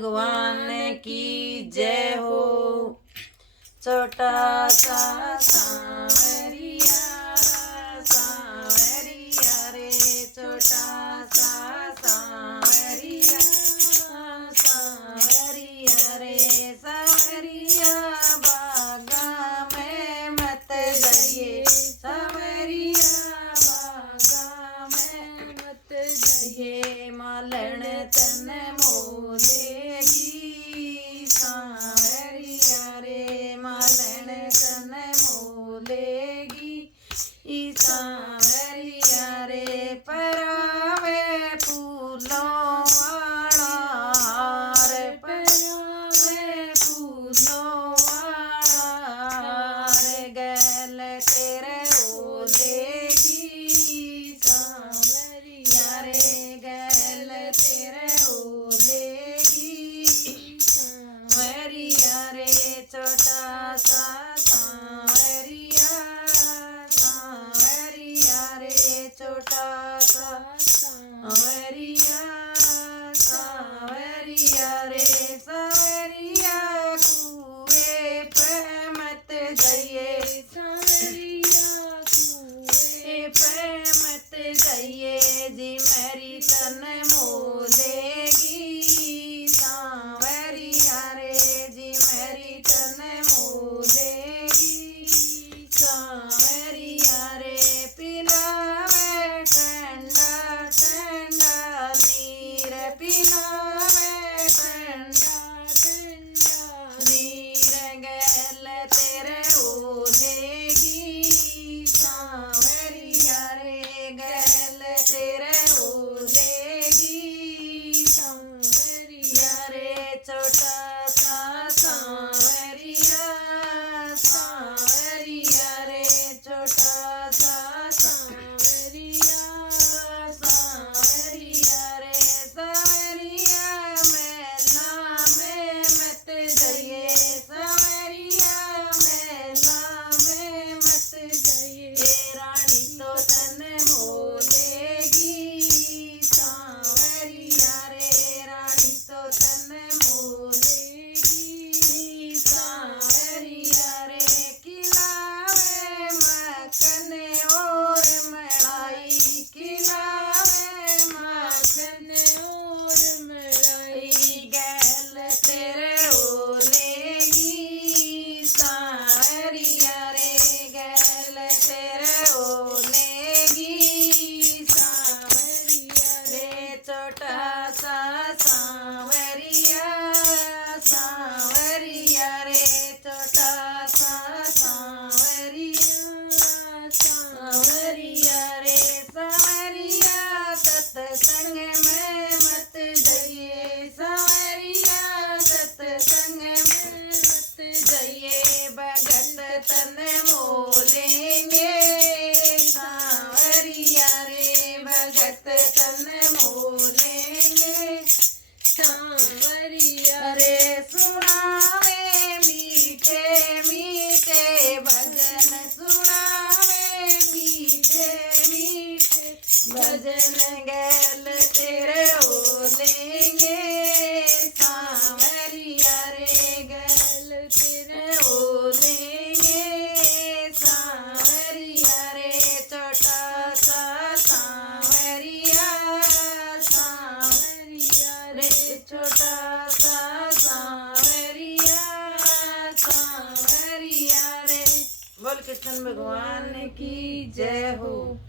भगवान की जय हो। छोटा सा सांवरिया सांवरिया रे, छोटा सा सांवरिया सांवरिया रे, सांवरिया बागा में मत जाइए, सांवरिया बागा में मत जाइए, मालन तन मोलेगी, सांवरिया रे मालन तन मोलेगी, सांवरिया रे परावे फूलों वाला हार, परावे फूलों वाला हार, गल तेरे ओलेगी, सांवरिया रे गल तेरे ओलेगी, सांवरिया रे छोटा सा सांवरिया सांवरिया रे, छोटा सा सांवरिया सांवरिया रे, सांवरिया कुएं पे मत जाइए, सांवरिया कुएं पे मत जाइए, जी मेरी तन मोलेगी, सांवरिया रे जी मेरी तन मोलेगी, सांवरिया रे पिलावे ठंडा ठंडा नीर, पिलावे ठंडा ठंडा नीर, गल तेरे ओलेगी, सांवरिया रे गल तेरे ओलेगी, सांवरिया रे छोटा सा सांवरिया सांवरिया रे, छोटा सा सांवरिया सांवरिया रे, सांवरिया मेला में मत जाइए, सांवरिया मेला में मत जाइए, रानी तो तन मोलेगी, सांवरिया रे रानी तो तन मोलेगी, सांवरिया रे खिलावे मक्खन और मलाई, खिलावे मक्खन और मलाई, गल तेरे ओलेगी, सांवरिया रे गल तेरे ओलेगी, सांवरिया रे छोटा सा सांवरिया सांवरिया रे, छोटा सा सांवरिया सांवरिया रे, सांवरिया सत्संग में मत जाइए, सांवरिया सत्संग में मत जाइए, भगत तन मोलेंगे, सांवरिया रे भगत तन मोलेंगे, सांवरिया रे सुनावे मीठे मीठे भजन, सुनावे मीठे मीठे भजन, गल तेरे ओलेंगे, सांवरिया रे गल तेरे ओलेंगे, सांवरिया रे छोटा सा सांवरिया सांवरिया रे, छोटा सा सांवरिया सांवरिया रे। बोल कृष्ण भगवान की जय हो।